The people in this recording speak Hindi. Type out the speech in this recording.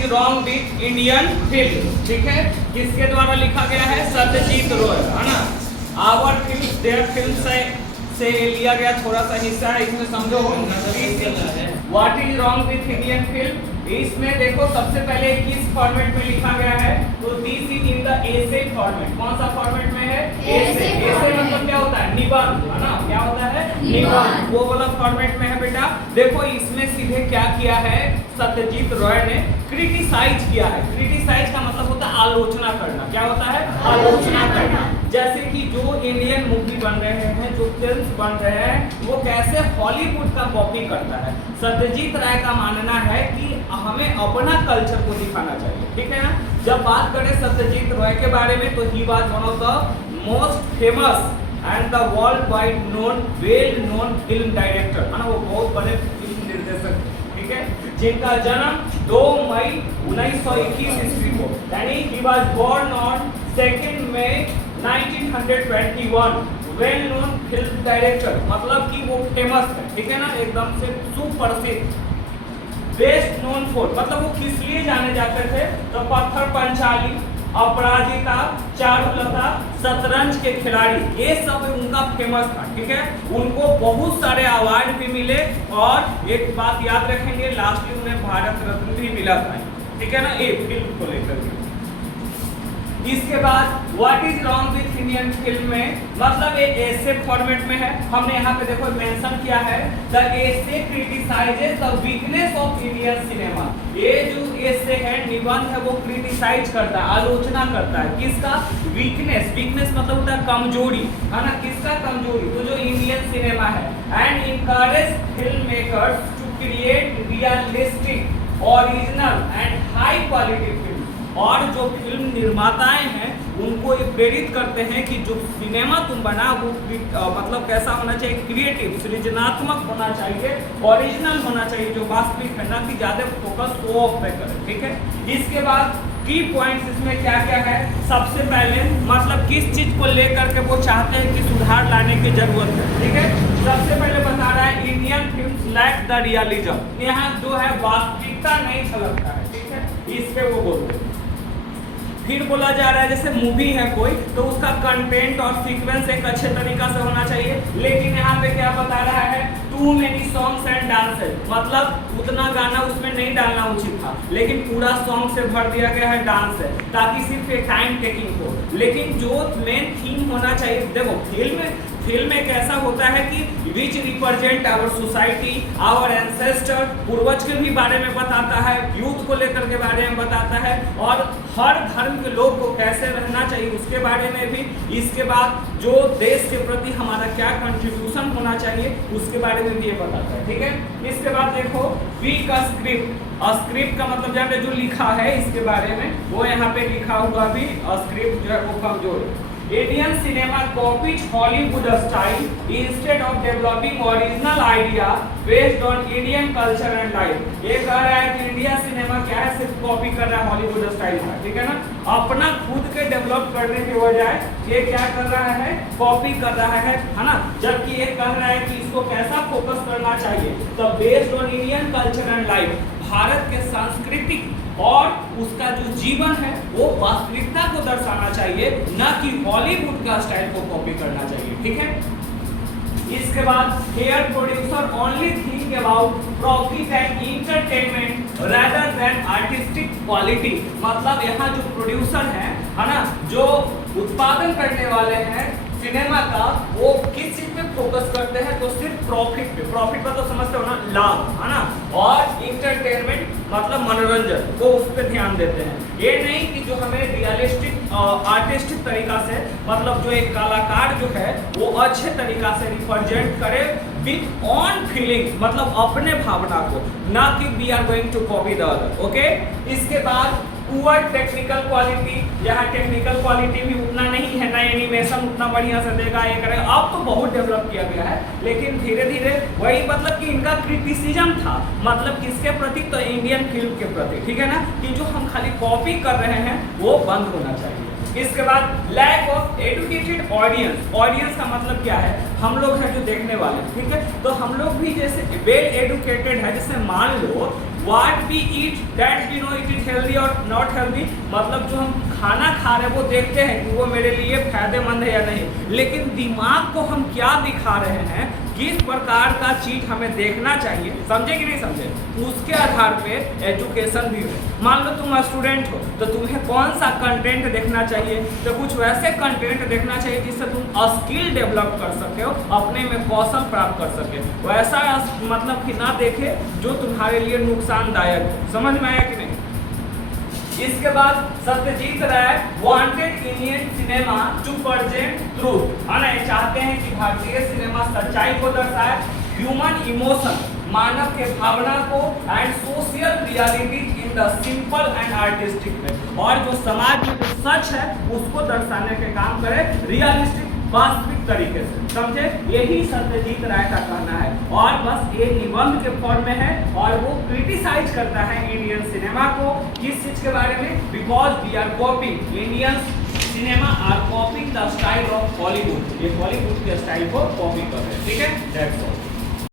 Is wrong with Indian film, ठीक है, किसके द्वारा लिखा गया है, सत्यजीत रॉय, है ना। आवर फिल्म देयर फिल्म से लिया गया थोड़ा सा हिस्सा है, इसमें समझो what is wrong with Indian film. इसमें देखो सबसे पहले किस फॉर्मेट में लिखा गया है, तो this is in the essay format. कौन सा फॉर्मेट में है, एसे। एसे मतलब क्या होता है, निबंध, है ना, क्या होता है, निबंध, वो वाला फॉर्मेट में है बेटा। देखो इसमें सीधे क्या किया है, सत्यजीत रॉय ने क्रिटिसाइज किया है। क्रिटिसाइज का मतलब होता है आलोचना करना। क्या होता है, आलोचना करना। जैसे कि जो इंडियन मूवी बन रहे हैं, जो फिल्म्स बन रहे हैं, वो कैसे हॉलीवुड का कॉपी करता है। सत्यजीत राय का मानना है कि हमें अपना कल्चर को दिखाना चाहिए, ठीक है ना। जब बात करें सत्यजीत रॉय के बारे में, तो he was one of the most famous and the world wide known well known film director, है ना, वो बहुत बड़े फिल्म निर्देशक, ठीक है, जिनका जन्म 2 मई 1921 ईस्वी को, यानी he was born on 2 May 1921, well known film director, मतलब कि वो फेमस है, ठीक है ना, एकदम से सुप्रसिद्ध। बेस्ट नोन फॉर, मतलब वो किस लिए जाने जाते थे, तो पत्थर पंचाली, अपराजिता, चारुलता, शतरंज के खिलाड़ी, ये सब उनका फेमस था, ठीक है। उनको बहुत सारे अवार्ड भी मिले, और एक बात याद रखेंगे, लास्टली उन्हें भारत रत्न भी मिला था, ठीक है ना, एक फिल्म को लेकर के। इसके बाद what is wrong with Indian film में, मतलब एक ऐसे फॉर्मेट में है। हमने यहाँ पे देखो मेंशन किया है, the essay criticises the weakness of Indian cinema. ये जो एसे है, निबंध है, वो क्रिटिसाइज करता है, आलोचना करता है, किसका, वीकनेस। वीकनेस मतलब होता है कमजोरी, है ना, किसका कमजोरी, तो जो इंडियन सिनेमा है। And encourage film makers to create realistic, original and high quality film. और जो फिल्म निर्माताएं हैं, उनको ये प्रेरित करते हैं कि जो सिनेमा तुम बना वो मतलब कैसा होना चाहिए, क्रिएटिव, सृजनात्मक होना चाहिए, ओरिजिनल होना चाहिए, जो वास्तविक है, ना कि ज्यादा फोकस शो ऑफ पे करे, ठीक है। इसके बाद की पॉइंट्स इसमें क्या क्या है, सबसे पहले मतलब किस चीज को लेकर के वो चाहते हैं कि सुधार लाने की जरूरत है, ठीक है। सबसे पहले बता रहा है Indian film lack the realism, यहाँ जो है वास्तविकता नहीं झलकता है, ठीक है, इस पे वो बोलते हैं। फिर बोला जा रहा है जैसे मूवी है कोई, तो उसका कंटेंट और सीक्वेंस एक अच्छे तरीका से होना चाहिए, लेकिन यहाँ पे क्या बता रहा है, too many songs and dances, मतलब उतना गाना उसमें नहीं डालना उचित था, लेकिन पूरा सॉन्ग से भर दिया गया है डांस से, ताकि सिर्फ एक टाइम टेकिंग हो। लेकिन जो मेन थीम होना चाहिए, देखो फिल्म एक ऐसा होता है कि which represent our society, our ancestor, पूर्वज के भी बारे में बताता है, यूथ को लेकर के बारे में बताता है, और हर धर्म के लोग को कैसे रहना चाहिए उसके बारे में भी। इसके बाद जो देश के प्रति हमारा क्या कंट्रीब्यूशन होना चाहिए उसके बारे में भी ये बताता है, ठीक है। इसके बाद देखो वीक स्क्रिप्ट का मतलब जाने जो लिखा है इसके बारे में, वो यहाँ पे लिखा हुआ भी स्क्रिप्ट जो है वो कमजोर है। Indian cinema copies Hollywood style instead of developing original idea based on Indian culture and life. ये कह रहा है कि इंडिया सिनेमा क्या है, सिर्फ कॉपी कर रहा है हॉलीवुड स्टाइल का, ठीक है ना, अपना खुद के डेवलप करने के बजाय ये क्या कर रहा है, कॉपी कर रहा है ना। जबकि ये कह रहा है कि इसको कैसा फोकस करना चाहिए, तो based on Indian culture and life, Bharat के सांस्कृतिक और उसका जो जीवन है वो वास्तविकता को दर्शाना चाहिए, न कि हॉलीवुड का स्टाइल को कॉपी करना चाहिए, ठीक है। इसके बाद here producer only think about profit and entertainment rather than artistic quality, मतलब यहाँ जो प्रोड्यूसर है ना, जो उत्पादन करने वाले हैं सिनेमा का, वो किस चीज पे फोकस करते हैं, तो सिर्फ प्रॉफिट पे। प्रॉफिट मतलब समझते हो ना, लाभ, है ना, और इंटरटेनमेंट मतलब मनोरंजन, वो उस पर ध्यान देते हैं। ये नहीं कि जो हमें रियलिस्टिक आर्टिस्टिक तरीका से, मतलब जो एक कलाकार जो है वो अच्छे तरीका से रिप्रेजेंट करे विथ ऑन फीलिंग, मतलब अपने भावना को, ना कि we are going to copy the other, okay. इसके बाद पुअर टेक्निकल क्वालिटी, यहाँ टेक्निकल क्वालिटी भी उतना नहीं है, ना एनिमेशन उतना बढ़िया से देगा, ये करेगा। अब तो बहुत डेवलप किया गया है, लेकिन धीरे धीरे वही, मतलब कि इनका क्रिटिसिज्म था, मतलब किसके प्रति, तो इंडियन फिल्म के प्रति, ठीक है ना, कि जो हम खाली कॉपी कर रहे हैं वो बंद होना चाहिए। इसके बाद lack of educated audience. Audience का मतलब क्या है, हम लोग हैं जो देखने वाले, ठीक है, तो हम लोग भी जैसे वेल एडुकेटेड है, जैसे मान लो what we eat that we know it is healthy और नॉट हेल्दी, मतलब जो हम खाना खा रहे हैं वो देखते हैं कि वो मेरे लिए फायदेमंद है या नहीं, लेकिन दिमाग को हम क्या दिखा रहे हैं, किस प्रकार का चीज हमें देखना चाहिए, समझे कि नहीं समझे, उसके आधार पे एजुकेशन भी है। मान लो तुम स्टूडेंट हो तो तुम्हें कौन सा कंटेंट देखना चाहिए, तो कुछ वैसे कंटेंट देखना चाहिए जिससे तुम स्किल डेवलप कर सके हो, अपने में कौशल प्राप्त कर सके, वैसा मतलब कि ना देखे जो तुम्हारे लिए नुकसानदायक हो। समझ में आया कि नहीं। इसके बाद Satyajit Ray wanted Indian cinema to present truth, है ना, चाहते हैं कि भारतीय सिनेमा सच्चाई को दर्शाए, ह्यूमन इमोशन, मानव के भावना को, and social reality in the simple and artistic way, और जो समाज में जो सच है उसको दर्शाने के काम करे रियलिस्टिक वास्तविक तरीके से, समझे, यही सत्यजीत राय का कहना है। और बस ये निबंध के फॉर्म में है और वो क्रिटिसाइज करता है इंडियन सिनेमा को, किस चीज के बारे में, because we are copying Indian cinema are copying the style of Hollywood, ये हॉलीवुड के स्टाइल को कॉपी कर रहे हैं, ठीक है, दैट्स ऑल।